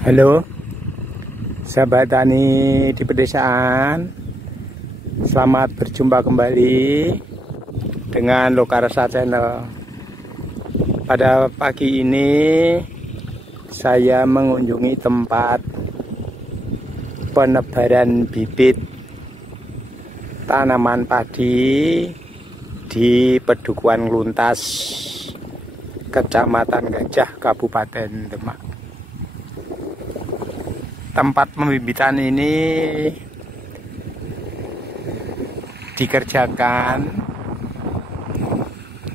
Halo sahabat tani di pedesaan, selamat berjumpa kembali dengan Lokarsa Channel. Pada pagi ini saya mengunjungi tempat penebaran bibit tanaman padi di Pedukuhan Luntas, Kecamatan Gajah, Kabupaten Demak. Tempat pembibitan ini dikerjakan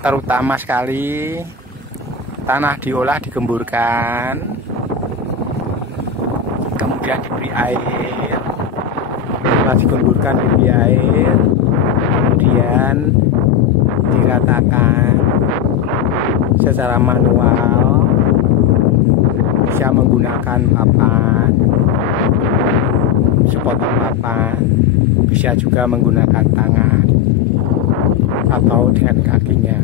terutama sekali tanah diolah, digemburkan, kemudian diberi air. Setelah digemburkan diberi air, kemudian diratakan secara manual, bisa menggunakan papan, sepotong papan, bisa juga menggunakan tangan atau dengan kakinya.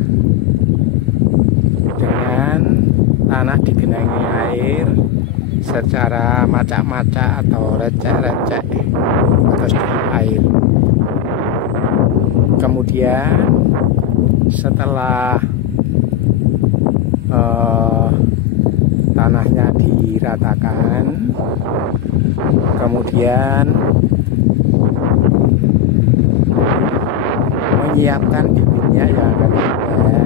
Dengan tanah digenangi air secara macak-macak atau recek-recek atau sedikit air. Kemudian setelah tanahnya diratakan, kemudian menyiapkan bibitnya yang akan dibuat.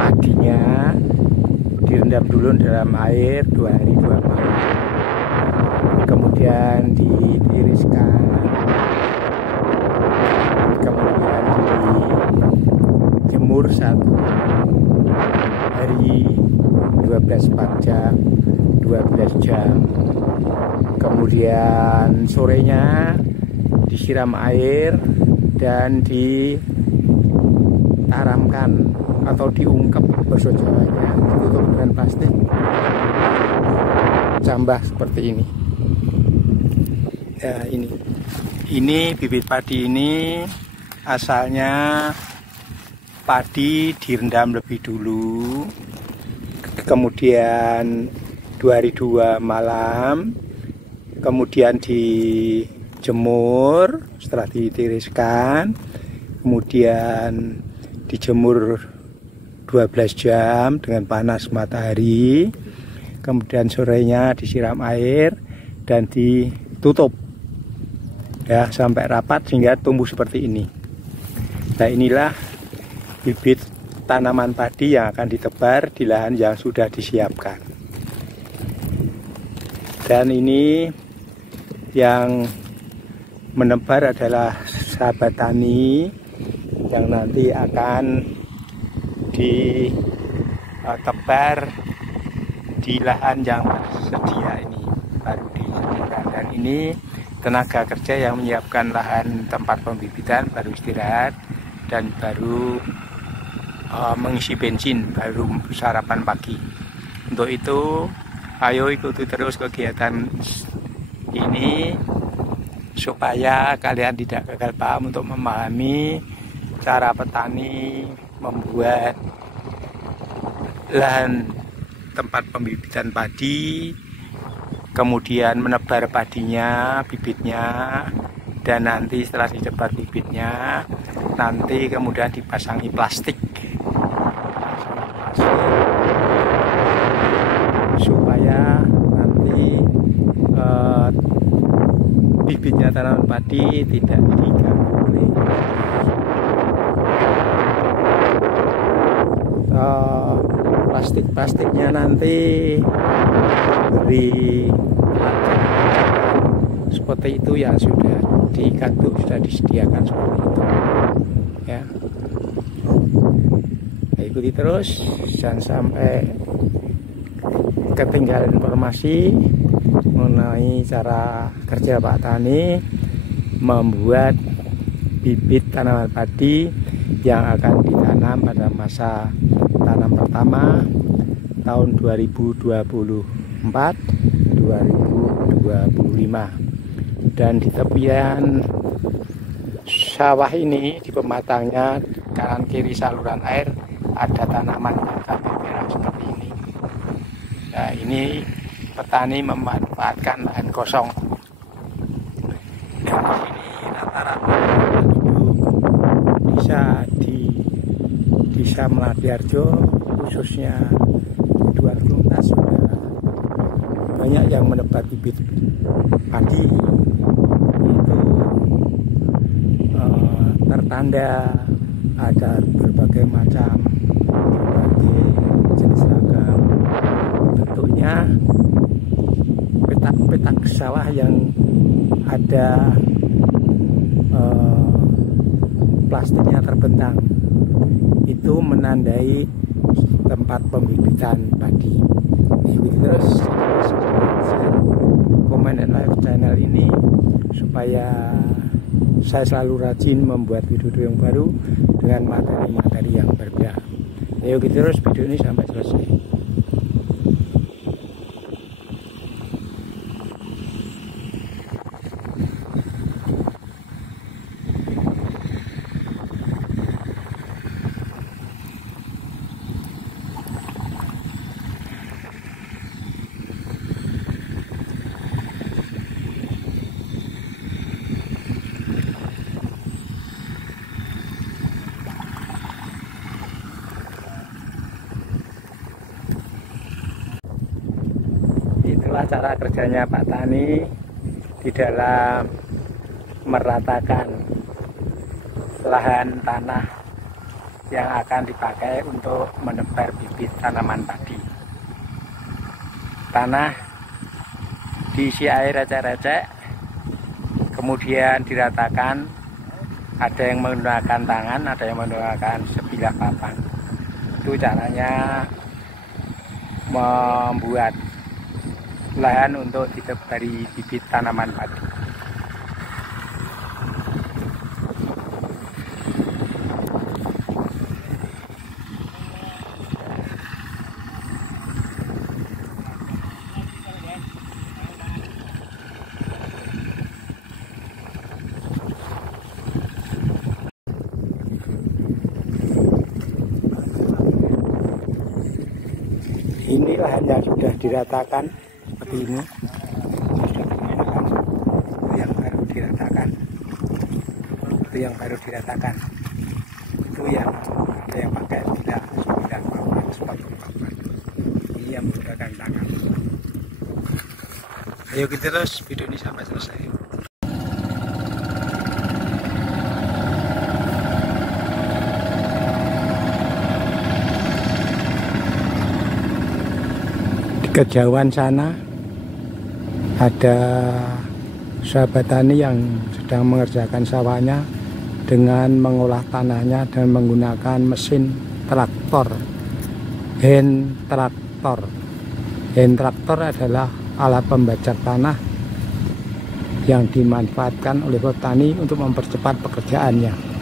Paginya direndam dulu dalam air 2 hari 2 malam, kemudian ditiriskan, kemudian dijemur 1 hari 12 jam, 12 jam. Kemudian sorenya disiram air dan ditaramkan atau diungkep bahasa Jawanya, ditutup dengan plastik jambah seperti ini. Ya, ini bibit padi ini asalnya padi direndam lebih dulu, kemudian 2 hari 2 malam, kemudian dijemur, setelah ditiriskan, kemudian dijemur 12 jam dengan panas matahari, kemudian sorenya disiram air dan ditutup ya sampai rapat sehingga tumbuh seperti ini. Nah, inilah bibit tanaman padi yang akan ditebar di lahan yang sudah disiapkan. Dan ini yang menebar adalah sahabat tani yang nanti akan ditebar di lahan yang tersedia ini, baru disediakan. Dan ini tenaga kerja yang menyiapkan lahan tempat pembibitan baru istirahat dan baru mengisi bensin, baru sarapan pagi. Untuk itu ayo ikuti terus kegiatan ini supaya kalian tidak gagal paham untuk memahami cara petani membuat lahan tempat pembibitan padi, kemudian menebar padinya, bibitnya, dan nanti setelah ditebar bibitnya, nanti kemudian dipasangi plastik supaya nanti bibitnya tanaman padi tidak diganggu oleh plastiknya. Nanti beri seperti itu ya, sudah diikat tuh, sudah disediakan seperti itu ya. Nah, ikuti terus, jangan sampai ketinggalan informasi mengenai cara kerja Pak Tani membuat bibit tanaman padi yang akan ditanam pada masa tanam pertama tahun 2024-2025. Dan di tepian sawah ini, di pematangnya kanan kiri saluran air, ada tanaman cabai merah seperti ini. Nah, ini ini petani memanfaatkan lahan kosong. Dan di sini rata-rata desa di Desa Melatiharjo, khususnya Kedua Tuntas, sudah banyak yang menebar bibit padi. Itu tertanda ada berbagai macam, berbagai jenis ragam bentuknya, petak-petak sawah yang ada plastiknya terbentang, itu menandai tempat pembibitan padi. Terus Comment and Live channel ini supaya saya selalu rajin membuat video yang baru dengan materi-materi yang berbeda. Ayo kita terus video ini sampai selesai. Itulah cara kerjanya Pak Tani di dalam meratakan lahan tanah yang akan dipakai untuk menebar bibit tanaman padi. Tanah diisi air recek-recek, kemudian diratakan. Ada yang menggunakan tangan, ada yang menggunakan sebilah papan. Itu caranya membuat lahan untuk ditebari bibit tanaman padi. Ini lahan yang sudah diratakan seperti ini. Itu yang baru diratakan. Itu yang baru diratakan. Itu yang ada yang pakai sebilah papan, sepotong papan. Ini yang menggunakan tangan. Ayo kita terus video ini sampai selesai. Kejauhan sana ada sahabat tani yang sedang mengerjakan sawahnya dengan mengolah tanahnya dan menggunakan mesin traktor, hand traktor. Hand traktor adalah alat pembajak tanah yang dimanfaatkan oleh petani untuk mempercepat pekerjaannya.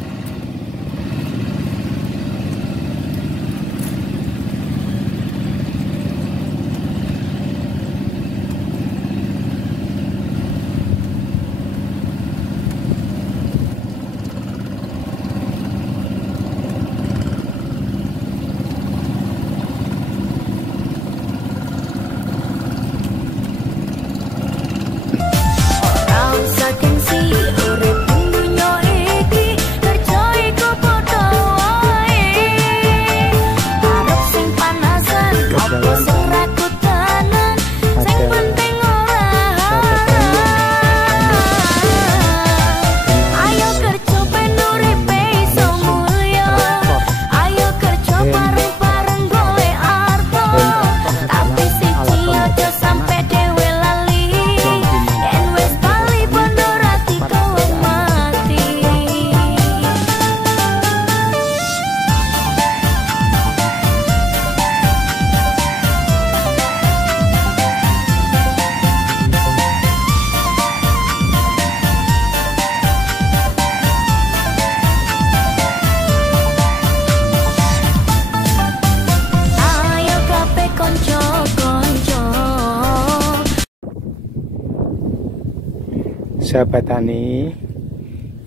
Sahabat tani,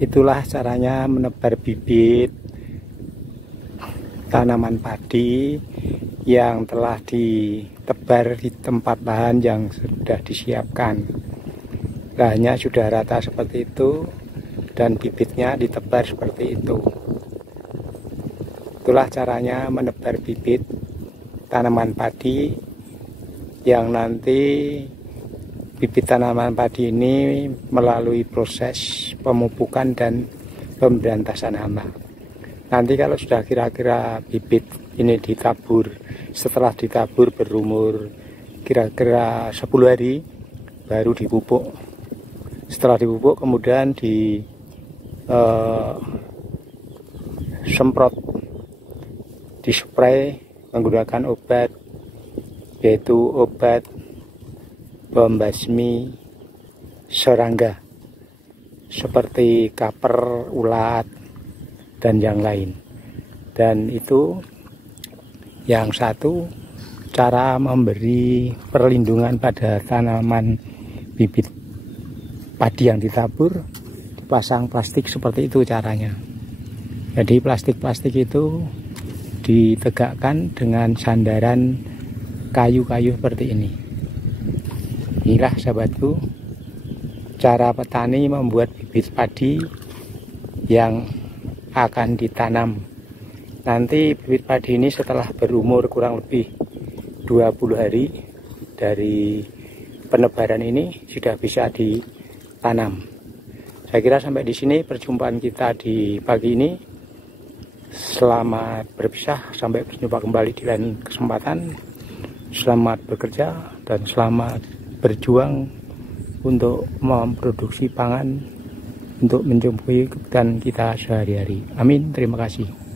itulah caranya menebar bibit tanaman padi yang telah ditebar di tempat lahan yang sudah disiapkan. Lahannya sudah rata seperti itu dan bibitnya ditebar seperti itu. Itulah caranya menebar bibit tanaman padi yang nanti bibit tanaman padi ini melalui proses pemupukan dan pemberantasan hama. Nanti kalau sudah kira-kira bibit ini ditabur, setelah ditabur berumur kira-kira 10 hari baru dipupuk. Setelah dipupuk kemudian semprot, dispray menggunakan obat, yaitu obat pembasmi serangga seperti kaper, ulat, dan yang lain. Dan itu yang satu cara memberi perlindungan pada tanaman bibit padi yang ditabur, dipasang plastik seperti itu caranya. Jadi plastik-plastik itu ditegakkan dengan sandaran kayu-kayu seperti ini. Inilah sahabatku, cara petani membuat bibit padi yang akan ditanam. Nanti bibit padi ini setelah berumur kurang lebih 20 hari dari penebaran ini sudah bisa ditanam. Saya kira sampai di sini perjumpaan kita di pagi ini. Selamat berpisah, sampai berjumpa kembali di lain kesempatan. Selamat bekerja dan selamat berjuang untuk memproduksi pangan untuk mencukupi kebutuhan kita sehari-hari. Amin. Terima kasih.